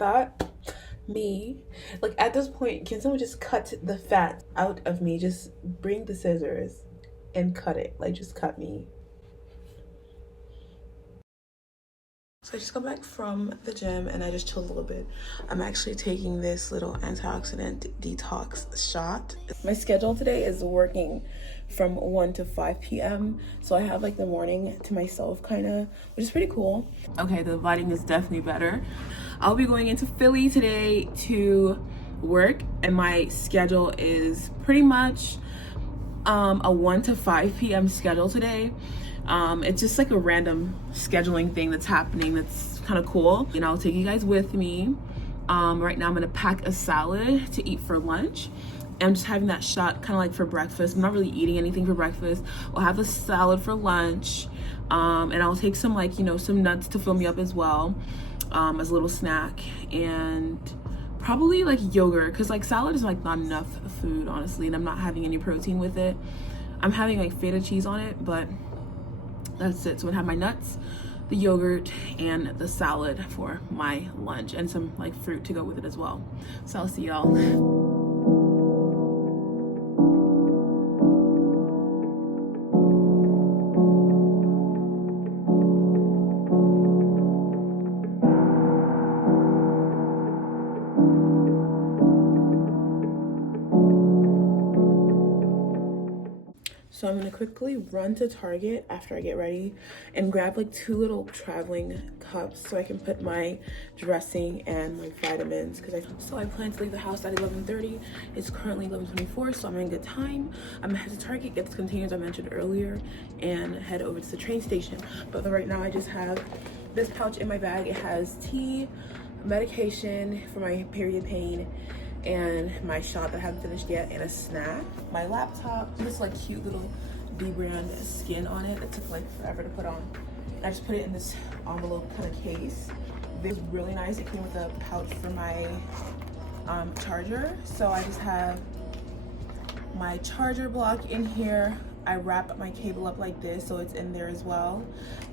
at that? Me. Like, at this point, can someone just cut the fat out of me? Just bring the scissors and cut it. Like, just cut me. So I just got back from the gym and I just chilled a little bit. I'm actually taking this little antioxidant detox shot. My schedule today is working from 1 to 5 p.m. So I have like the morning to myself kind of, which is pretty cool. Okay, the lighting is definitely better. I'll be going into Philly today to work and my schedule is pretty much a 1 to 5 p.m. schedule today. It's just like a random scheduling thing that's happening that's kind of cool. And I'll take you guys with me. Right now I'm gonna pack a salad to eat for lunch. I'm just having that shot kind of like for breakfast. I'm not really eating anything for breakfast. I'll have a salad for lunch. And I'll take some like, you know, some nuts to fill me up as well, as a little snack. And probably like yogurt, because like salad is like not enough food, honestly, and I'm not having any protein with it. I'm having like feta cheese on it, but that's it. So I have my nuts, the yogurt, and the salad for my lunch, and some like fruit to go with it as well. So I'll see y'all. So I'm gonna quickly run to Target after I get ready and grab like 2 little traveling cups so I can put my dressing and my vitamins. So I plan to leave the house at 11:30. It's currently 11:24, so I'm in good time. I'm gonna head to Target, get the containers I mentioned earlier, and head over to the train station. But right now I just have this pouch in my bag. It has tea, medication for my period pain, and my shot that I haven't finished yet, and a snack, my laptop, this like cute little B-brand skin on it that took like forever to put on. I just put it in this envelope kind of case. This is really nice. It came with a pouch for my charger. So I just have my charger block in here. I wrap my cable up like this so it's in there as well.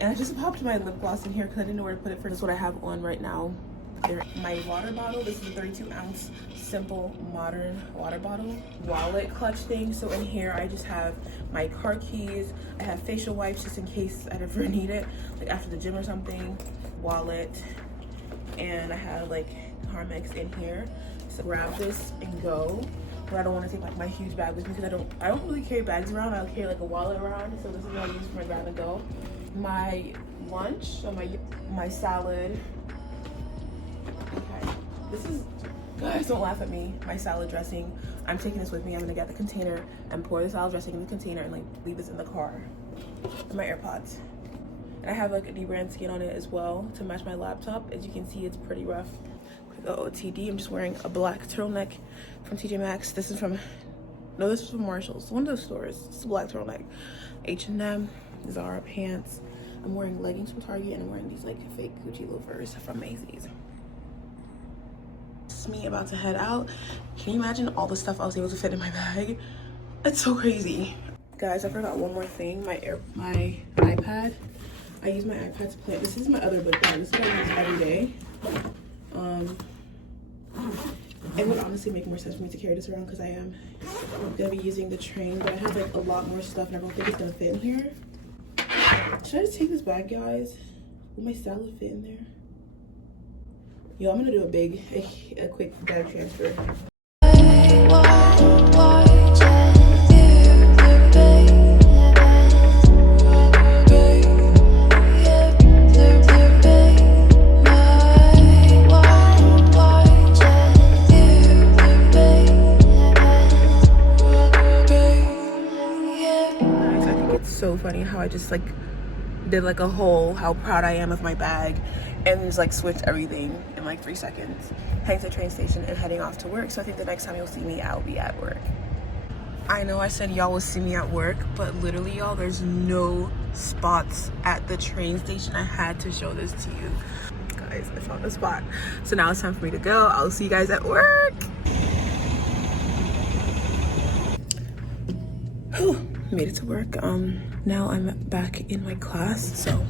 And I just popped my lip gloss in here because I didn't know where to put it. This is what I have on right now. My water bottle, this is a 32-ounce simple modern water bottle. Wallet clutch thing, so in here I just have my car keys. I have facial wipes just in case I ever need it, like after the gym or something. Wallet, and I have like Carmex in here. So grab this and go. But I don't want to take like my huge bag with me because I don't really carry bags around. I'll carry like a wallet around, so this is what I use for my grab and go. My lunch, so my salad. Okay, this is, guys, don't laugh at me. My salad dressing, I'm taking this with me. I'm gonna get the container and pour the salad dressing in the container and like leave this in the car. And my AirPods. And I have like a D-brand skin on it as well to match my laptop. As you can see, it's pretty rough. Quick OOTD, I'm just wearing a black turtleneck from TJ Maxx. This is from, no, this is from Marshall's, one of those stores. It's a black turtleneck. H&M, Zara pants. I'm wearing leggings from Target, and I'm wearing these like fake Gucci loafers from Macy's. Me about to head out. Can you imagine all the stuff I was able to fit in my bag? It's so crazy. Guys, I forgot one more thing. My iPad. I use my iPad to play. This is my other book bag. This is what I use every day. It would honestly make more sense for me to carry this around because I am gonna be using the train, but I have like a lot more stuff and I don't think it's gonna fit in here. Should I just take this bag, guys? Will my salad fit in there? Yo, I'm gonna do a quick bag transfer. I think it's so funny how I just like did like a whole how proud I am of my bag and just like switched everything in like 3 seconds. Heading to the train station and heading off to work. So I think the next time you'll see me, I'll be at work. I know I said y'all will see me at work, but literally y'all, there's no spots at the train station. I had to show this to you guys. I found a spot. So now it's time for me to go. I'll see you guys at work. Whew, made it to work. Now I'm back in my class, so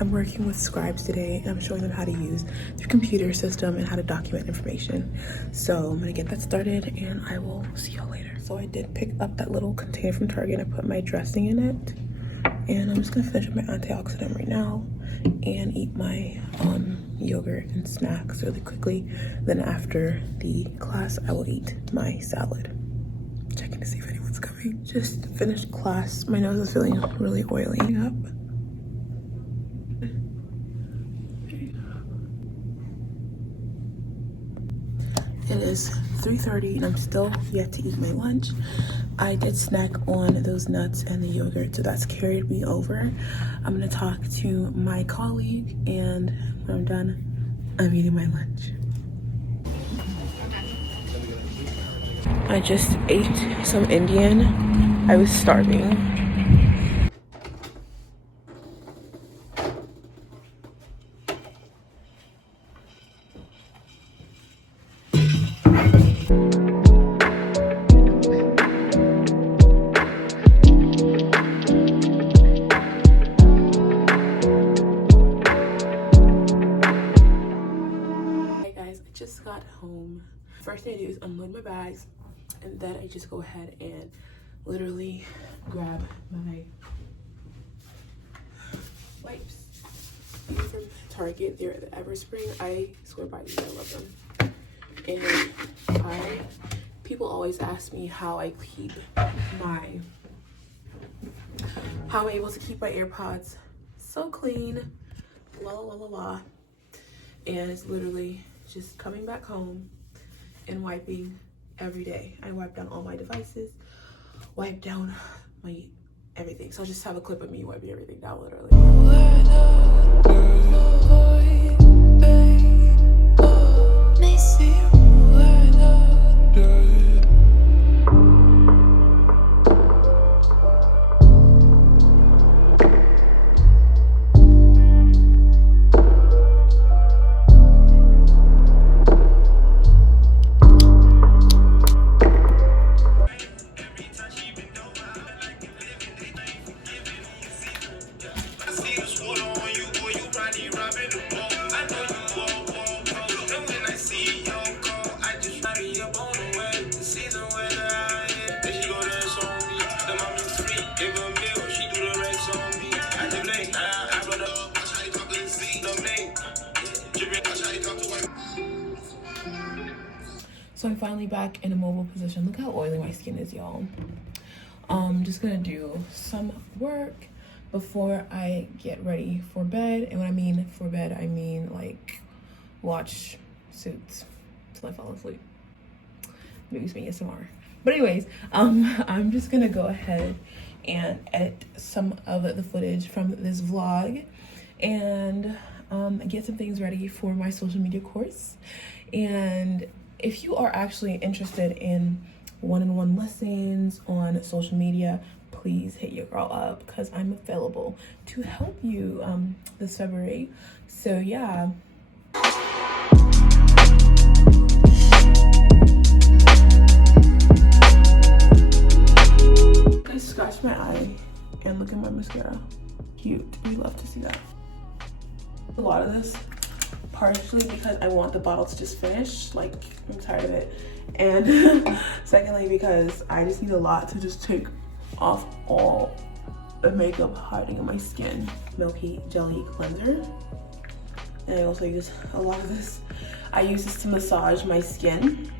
I'm working with scribes today and I'm showing them how to use their computer system and how to document information. So I'm gonna get that started and I will see y'all later. So I did pick up that little container from Target and I put my dressing in it. And I'm just gonna finish up my antioxidant right now and eat my yogurt and snacks really quickly. Then after the class, I will eat my salad. Checking to see if anyone's coming. Just finished class. My nose is feeling really oily up. It is 3:30 and I'm still yet to eat my lunch. I did snack on those nuts and the yogurt, so that's carried me over. I'm gonna talk to my colleague and when I'm done, I'm eating my lunch. I just ate some Indian. I was starving. Just got home. First thing I do is unload my bags and then I just go ahead and literally grab my wipes. These are from Target. They're the Everspring. I swear by these. I love them. And people always ask me how I'm able to keep my AirPods so clean. La la la la. And it's literally just coming back home and wiping every day. I wipe down all my devices, wipe down my everything. So I'll just have a clip of me wiping everything down literally. So I'm finally back in a mobile position. Look how oily my skin is, y'all. I'm just gonna do some work before I get ready for bed. And when I mean for bed, I mean like watch Suits till I fall asleep. Maybe some ASMR. But anyways, I'm just gonna go ahead and edit some of the footage from this vlog and get some things ready for my social media course. And if you are actually interested in one-on-one lessons on social media, please hit your girl up because I'm available to help you this February. So yeah. I scratched my eye and look at my mascara. Cute. We love to see that. A lot of this partially because I want the bottle to just finish, like I'm tired of it, and secondly because I just need a lot to just take off all the makeup hiding in my skin. Milky Jelly Cleanser, and I also use a lot of this. I use this to massage my skin